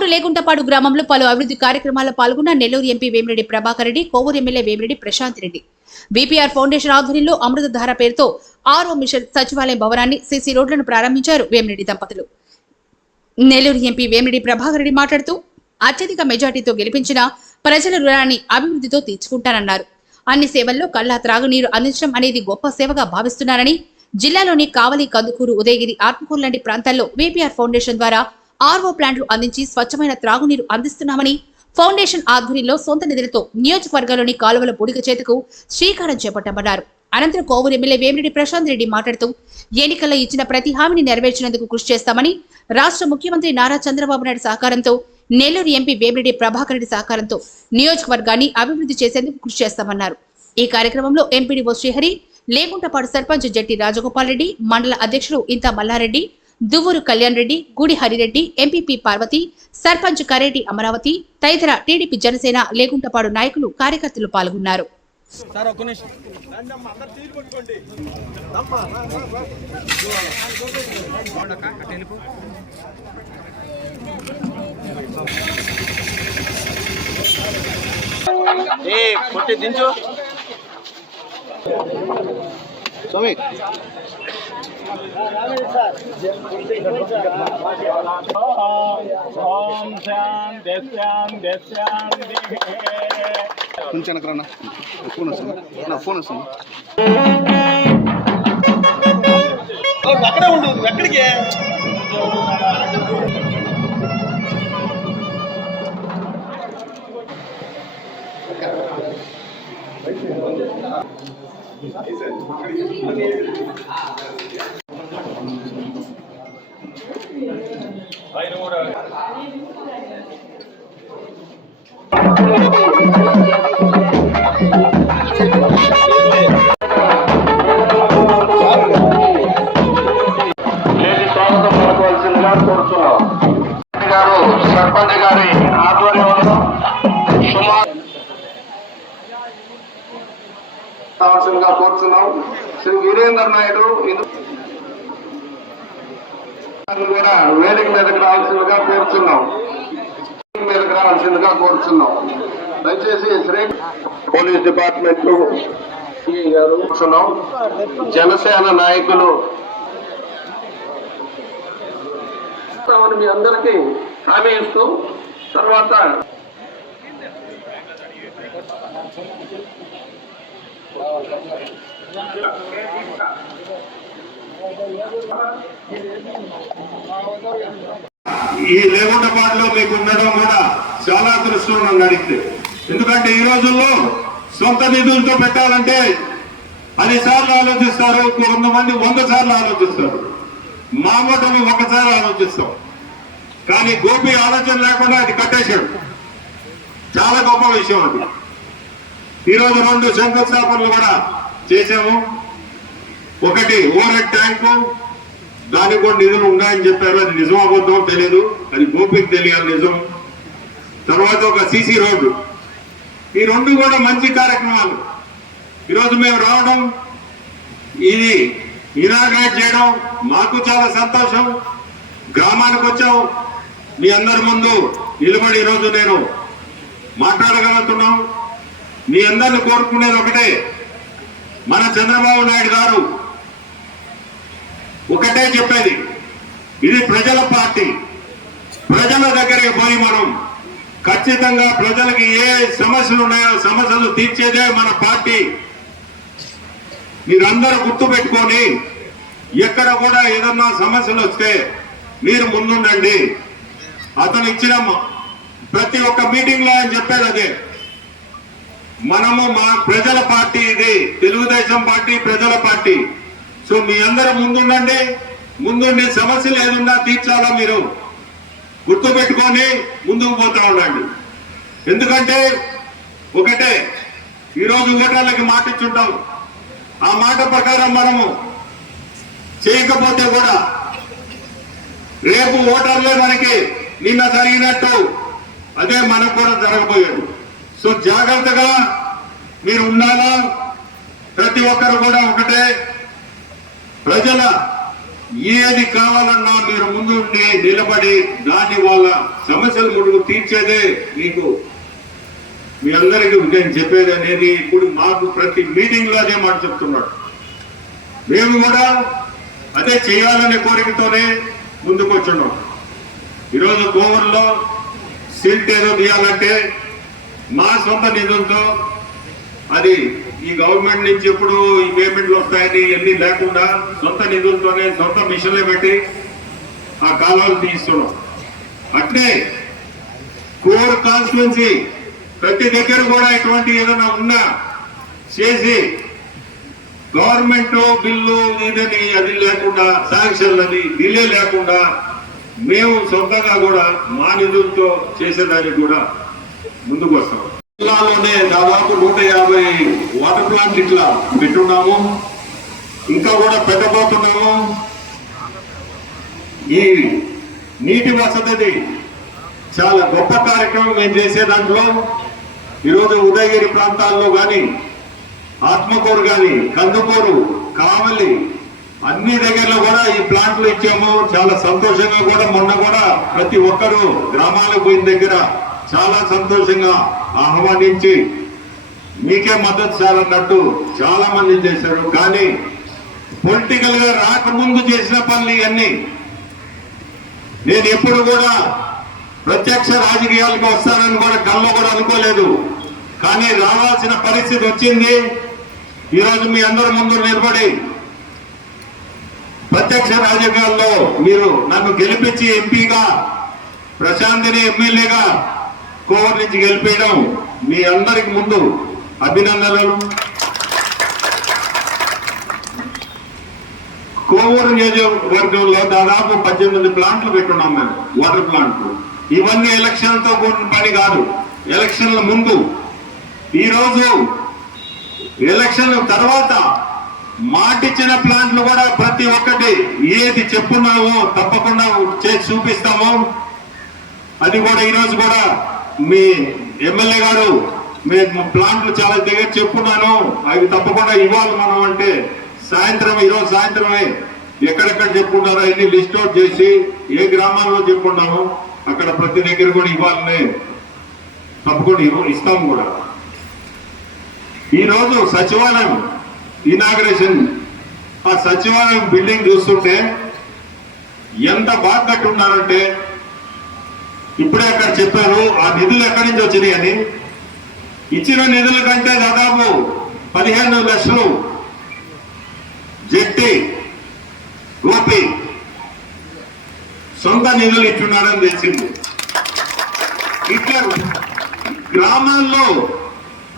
కోవూరు లేగుంటపాడు గ్రామంలో పలు అభివృద్ధి కార్యక్రమాల్లో పాల్గొన్న Nellore MP Vemireddy Prabhakar Reddy Kovur MLA Vemireddy Prashant Reddy. BPR foundation ఆధ్వర్యంలో అమృతధార పేరుతో ఆరో మిషన్ సచివాలయం భవనాన్ని సీసీ రోడ్లను ప్రారంభించారు వేమిరెడ్డి దంపతులు. నెల్లూరు ఎంపీ వేమిరెడ్డి ప్రభాకర్ రెడ్డి మాట్లాడుతూ అత్యధిక మెజార్టీతో గెలిపించిన ప్రజల రుణాన్ని అభివృద్ధితో తీర్చుకుంటానన్నారు. అన్ని సేవల్లో కళ్ళా త్రాగునీరు అందించడం అనేది గొప్ప సేవగా భావిస్తున్నారని జిల్లాలోని కావలి కందుకూరు ఉదయగిరి ఆత్మకూరు లాంటి ప్రాంతాల్లో బీపీఆర్ ఫౌండేషన్ ద్వారా ఆర్ఓ ప్లాంట్లు అందించి స్వచ్ఛమైన త్రాగునీరు అందిస్తున్నామని ఫౌండేషన్ ఆధ్వర్యంలో సొంత నిధులతో నియోజకవర్గాల్లోని కాలువల పొడిగ చేతుకు శ్రీకారం చేపట్టమన్నారు. అనంతరం కోవూరు ఎమ్మెల్యే వేమిరెడ్డి ప్రశాంత్ రెడ్డి మాట్లాడుతూ ఎన్నికల్లో ఇచ్చిన ప్రతి హామీని నెరవేర్చినందుకు కృషి చేస్తామని రాష్ట్ర ముఖ్యమంత్రి నారా చంద్రబాబు నాయుడు సహకారంతో నెల్లూరు ఎంపీ వేమిరెడ్డి ప్రభాకర్ రెడ్డి సహకారంతో నియోజకవర్గాన్ని అభివృద్ధి చేసేందుకు కృషి చేస్తామన్నారు. ఈ కార్యక్రమంలో ఎంపీడీఓ శ్రీహరి లేకుంటపాడు సర్పంచ్ జట్టి రాజగోపాల్ రెడ్డి మండల అధ్యక్షులు ఇంత మల్లారెడ్డి దువ్వూరు కళ్యాణ్ రెడ్డి గుడి హరిరెడ్డి ఎంపీపీ పార్వతి సర్పంచ్ కరేటి అమరావతి తదితర టీడీపీ జనసేన లేకుంటపాడు నాయకులు కార్యకర్తలు పాల్గొన్నారు. సార్ ఒక్క నిమిషం. ఏ కొట్టి దించు. స్వామి. కొంచెం వెనక్కి రా ఫోన్ వస్తుంది నా ఫోన్ వస్తుంది అక్కడే ఉండు నువ్వు ఎక్కడికి లేని స్వాగతం సర్పంచ్ గారి ఆధ్వర్యంలో సుమారు కావాల్సిందిగా కోరుతున్నాం. శ్రీ వీరేందర్ నాయుడు కూడా వేదిక మీదకి రావాల్సిందిగా కోరుతున్నాం. మీరు కావాల్సిందిగా కోరుతున్నాం దయచేసి శ్రీ పోలీస్ డిపార్ట్మెంట్ గారు కూర్చున్నాం. జనసేన నాయకులు మీ అందరికీ హామీ ఇస్తూ తర్వాత ఈ లేకుంటపాటులో మీకు ఉండడం కూడా చాలా అదృష్టం నన్ను అడిగితే ఎందుకంటే ఈ రోజుల్లో సొంత నిధులతో పెట్టాలంటే పది సార్లు ఆలోచిస్తారు వంద మంది వంద సార్లు ఆలోచిస్తారు. మామూలు ఒకసారి ఆలోచిస్తాం. కానీ గోపి ఆలోచన లేకుండా అది కట్టేశాడు. చాలా గొప్ప విషయం అది. ఈరోజు రెండు శంకుస్థాపనలు కూడా చేసాము ఒకటి ఓరెడ్ ట్యాంకు దానికి కూడా నిధులు ఉన్నాయని చెప్పారు. అది నిజం అబద్ధం తెలియదు. అది గోపికి తెలియాలి నిజం. తర్వాత ఒక సీసీ రోడ్డు. ఈ రెండు కూడా మంచి కార్యక్రమాలు. ఈరోజు మేము రావడం ఇది ఇనాగ్రేట్ చేయడం మాకు చాలా సంతోషం. గ్రామానికి వచ్చాం. మీ అందరి ముందు నిలబడి ఈరోజు నేను మాట్లాడగలుగుతున్నాం. మీ అందరిని కోరుకునేది ఒకటే. మన చంద్రబాబు నాయుడు గారు ఒకటే చెప్పేది. ఇది ప్రజల పార్టీ. ప్రజల దగ్గరికి పోయి మనం ఖచ్చితంగా ప్రజలకి ఏ సమస్యలు ఉన్నాయో సమస్యలు తీర్చేదే మన పార్టీ. మీరందరూ గుర్తు పెట్టుకొని ఎక్కడ కూడా ఏదన్నా సమస్యలు వస్తే మీరు ముందుండండి. అతను ఇచ్చిన ప్రతి ఒక్క మీటింగ్లో ఆయన చెప్పేది అదే. మనము మా ప్రజల పార్టీ ఇది. తెలుగుదేశం పార్టీ ప్రజల పార్టీ. సో మీ అందరూ ముందుండండి. ముందుండి సమస్యలు ఏదున్నా తీర్చాలా మీరు? గుర్తుపెట్టుకొని ముందుకు పోతా ఉండండి. ఎందుకంటే ఒకటే ఈరోజు ఓటర్లకి మాట ఇచ్చుంటాం. ఆ మాట ప్రకారం మనము చేయకపోతే కూడా రేపు ఓటర్లే మనకి నిన్న జరిగినట్టు అదే మనకు కూడా జరగబోయేది. సో జాగ్రత్తగా మీరు ఉండాలా? ప్రతి ఒక్కరు కూడా ఒకటే ప్రజల ఏది కావాలన్నా మీరు ముందుండి నిలబడి దాని వాళ్ళ సమస్యలు ముడుగు తీర్చేదే మీకు మీ అందరికీ నేను చెప్పేది అనేది ఇప్పుడు మాకు ప్రతి మీటింగ్లో అదే మాట చెప్తున్నాడు. మేము కూడా అదే చేయాలనే కోరికతోనే ముందుకు వచ్చున్నాం. ఈరోజు గోవర్లో సిల్ట్ ఏదో తీయాలంటే మా సొంత నిధులతో అది ఈ గవర్నమెంట్ నుంచి ఎప్పుడు ఈ పేమెంట్లు వస్తాయని ఎన్ని లేకుండా సొంత నిధులతోనే సొంత మిషన్లే పెట్టి ఆ కాలాలు తీస్తున్నాం. అట్లే కోర్ కాన్స్టిట్యున్సీ ప్రతి దగ్గర కూడా ఇటువంటి ఏదైనా ఉన్నా చేసి గవర్నమెంట్ బిల్లు ఇదని అది లేకుండా శాంక్షన్ అది డిలే లేకుండా మేము సొంతంగా కూడా మా నిధులతో చేసేదానికి కూడా ముందుకు వస్తాం. జిల్లాలోనే దాదాపు నూట యాభై వాటర్ ప్లాంట్ ఇట్లా పెట్టున్నాము. ఇంకా కూడా పెట్టబోతున్నాము. ఈ నీటి వసతిది చాలా గొప్ప కార్యక్రమం మేము చేసే దాంట్లో. ఈరోజు ఉదయగిరి ప్రాంతాల్లో కానీ ఆత్మకూరు కానీ కందుకూరు కావలి అన్ని దగ్గరలో కూడా ఈ ప్లాంట్లు ఇచ్చాము. చాలా సంతోషంగా కూడా మొన్న కూడా ప్రతి ఒక్కరూ గ్రామాలకు పోయిన దగ్గర చాలా సంతోషంగా ఆహ్వానించి మీకే మద్దతు చేయాలన్నట్టు చాలా మంది చేశారు. కానీ పొలిటికల్గా రాకముందు చేసిన పనులు ఇవన్నీ నేను ఎప్పుడు కూడా ప్రత్యక్ష రాజకీయాలకు వస్తానని కూడా కల్లో కూడా అనుకోలేదు. కానీ రావాల్సిన పరిస్థితి వచ్చింది. ఈరోజు మీ అందరి ముందు నిలబడి ప్రత్యక్ష రాజకీయాల్లో మీరు నన్ను గెలిపించి ఎంపీగా ప్రశాంతిని ఎమ్మెల్యేగా కోవర్ నుంచి గెలిపేయడం మీ అందరికి ముందు. అభినందనలు. కోవూరు నియోజకవర్గంలో దాదాపు పద్దెనిమిది ప్లాంట్లు పెట్టున్నాం మేము వాటర్ ప్లాంట్లు. ఇవన్నీ ఎలక్షన్లతో కూడిన పని కాదు ఎలక్షన్ల ముందు. ఈరోజు ఎలక్షన్ల తర్వాత మాటిచ్చిన ప్లాంట్లు కూడా ప్రతి ఒక్కటి ఏది చెప్పున్నామో తప్పకుండా చేసి చూపిస్తాము. అది కూడా ఈరోజు కూడా మీ ఎమ్మెల్యే గారు మేము ప్లాంట్లు చాలా దగ్గర చెప్పున్నాను. అవి తప్పకుండా ఇవ్వాలి మనం అంటే సాయంత్రం ఈరోజు సాయంత్రమే ఎక్కడెక్కడ చెప్పుకుంటారో అన్ని లిస్ట్ అవుట్ చేసి ఏ గ్రామాల్లో చెప్పుకున్నాము అక్కడ ప్రతి దగ్గర కూడా ఇవ్వాలని తప్పకుండా ఇస్తాము కూడా. ఈరోజు సచివాలయం ఇనాగ్రేషన్ ఆ సచివాలయం బిల్డింగ్ చూస్తుంటే ఎంత బాధ కట్టున్నారంటే ఇప్పుడే అక్కడ చెప్పారు ఆ నిధులు ఎక్కడి నుంచి వచ్చినాయి అని? ఇచ్చిన నిధుల కంటే దాదాపు పదిహేను లక్షలు జట్టి గోపి సొంత నిధులు ఇచ్చున్నాడని తెలిసింది. ఇట్లా గ్రామాల్లో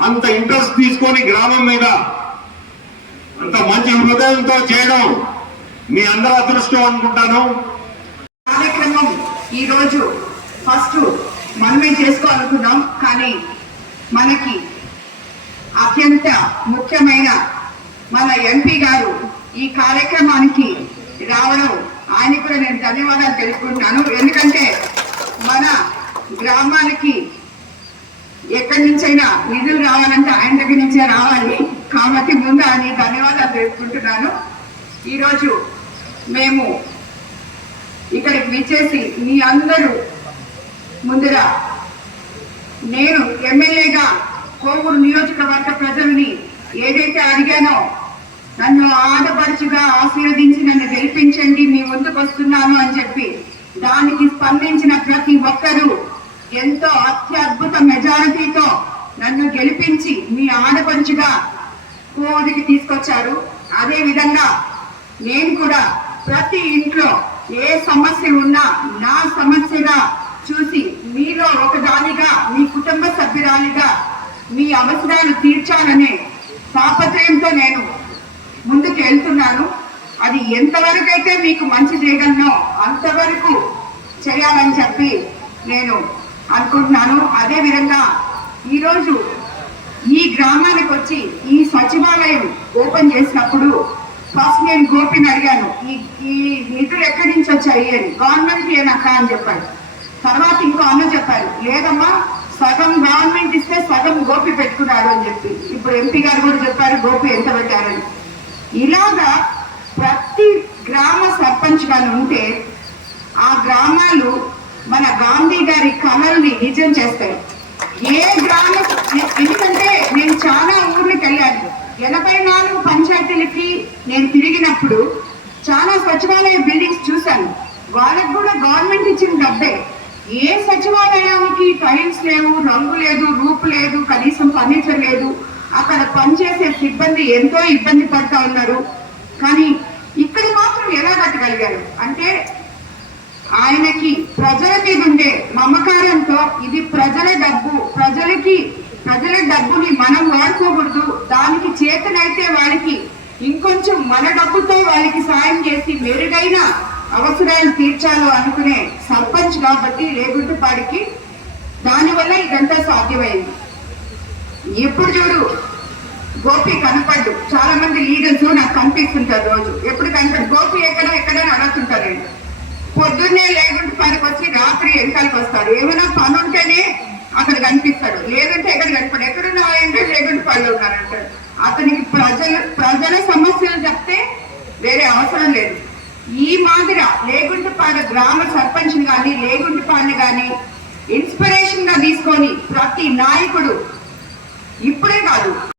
అంత ఇంట్రెస్ట్ తీసుకొని గ్రామం మీద అంత మంచి హృదయంతో చేయడం మీ అందరూ అదృష్టం అనుకుంటాను. కార్యక్రమం ఈ రోజు ఫస్ట్ మనమే చేసుకోవాలనుకున్నాం కానీ మనకి అత్యంత ముఖ్యమైన మన ఎంపీ గారు ఈ కార్యక్రమానికి రావడం ఆయన కూడా నేను ధన్యవాదాలు తెలుపుకుంటున్నాను. ఎందుకంటే మన గ్రామానికి ఎక్కడి నుంచైనా నిధులు రావాలంటే ఆయన దగ్గర నుంచే రావాలి. కాబట్టి ముందు ఆయన ధన్యవాదాలు తెలుసుకుంటున్నాను ఈరోజు మేము ఇక్కడికి విచ్చేసి మీ అందరూ ముందర నేను ఎమ్మెల్యేగా కోవూరు నియోజకవర్గ ప్రజల్ని ఏదైతే అడిగానో నన్ను ఆదపరచుగా ఆశీర్వదించి నన్ను గెలిపించండి మీ ముందుకు వస్తున్నాను అని చెప్పి దానికి స్పందించిన ప్రతి ఒక్కరూ ఎంతో అత్యద్భుత మెజారిటీతో నన్ను గెలిపించి మీ ఆడపడుచుగా కోవూరికి తీసుకొచ్చారు. అదే విధంగా నేను కూడా ప్రతి ఇంట్లో ఏ సమస్య ఉన్నా నా సమస్య ఒకదానిగా మీ కుటుంబ సభ్యురాలిగా మీ అవసరాలు తీర్చాలనే తాపత్రయంతో నేను ముందుకు వెళ్తున్నాను అది ఎంతవరకు అయితే మీకు మంచి చేయగలనో అంతవరకు చేయాలని చెప్పి నేను అనుకుంటున్నాను. అదే విధంగా ఈరోజు ఈ గ్రామానికి వచ్చి ఈ సచివాలయం ఓపెన్ చేసినప్పుడు ఫస్ట్ నేను గోపిని అడిగాను ఈ ఈ నిధులు ఎక్కడి నుంచి వచ్చాయి? అని. గవర్నమెంట్ ఏనక్క అని చెప్పాను తర్వాత ఇంకో అన్న చెప్పారు లేదమ్మా సగం గవర్నమెంట్ ఇస్తే సగం గోపి పెట్టుకున్నాడు అని చెప్పి. ఇప్పుడు ఎంపీ గారు కూడా చెప్పారు గోపి ఎంత పెట్టారని. ఇలాగా ప్రతి గ్రామ సర్పంచ్గా ఉంటే ఆ గ్రామాలు మన గాంధీ గారి కళల్ని నిజం చేస్తాయి. ఏ గ్రామ ఎందుకంటే నేను చాలా ఊర్లకు వెళ్ళాను. ఎనభై నాలుగు పంచాయతీలకి నేను తిరిగినప్పుడు చాలా సచివాలయ బిల్డింగ్స్ చూశాను. వాళ్ళకు కూడా గవర్నమెంట్ ఇచ్చిన డబ్బే. ఏ సచివాలయానికి టైల్స్ లేవు రంగు లేదు రూపు లేదు కనీసం ఫర్నిచర్ లేదు. అక్కడ పనిచేసే సిబ్బంది ఎంతో ఇబ్బంది పడతా ఉన్నారు. కానీ ఇక్కడ మాత్రం ఎలా కట్టగలిగారు అంటే ఆయనకి ప్రజల మీద ఉండే మమకారంతో ఇది ప్రజల డబ్బు ప్రజలకి ప్రజల డబ్బుని మనం వాడుకోకూడదు. దానికి చేతనైతే వాళ్ళకి ఇంకొంచెం మన డబ్బుతో వాళ్ళకి సాయం చేసి మెరుగైన అవసరాలు తీర్చాలో అనుకునే సర్పంచ్ కాబట్టి రేగుంటపాడికి దానివల్ల ఇదంతా సాధ్యమైంది. ఎప్పుడు చూడు గోపి కనపడ్డు. చాలా మంది లీడర్స్ నాకు కనిపిస్తుంటారు రోజు. ఎప్పుడు కనపడు గోపి ఎక్కడ ఎక్కడ అడుగుతుంటారు పొద్దున్నే లేకుంటే పనికి వచ్చి రాత్రి వెనకాలకు వస్తారు. ఏమైనా పని ఉంటేనే అక్కడ కనిపిస్తుంది లేదంటే ఎక్కడ కనపడు ఎక్కడున్నా అంటే లేకుంటే పనులు ఉన్నారంటాడు అతనికి ప్రజలు ప్రజల సమస్యలు చెప్తే వేరే అవసరం లేదు ఈ మాదిర లేగుంటపాడ గ్రామ సర్పంచ్ కానీ లేగుంటపాడిని కానీ ఇన్స్పిరేషన్గా తీసుకొని ప్రతి నాయకుడు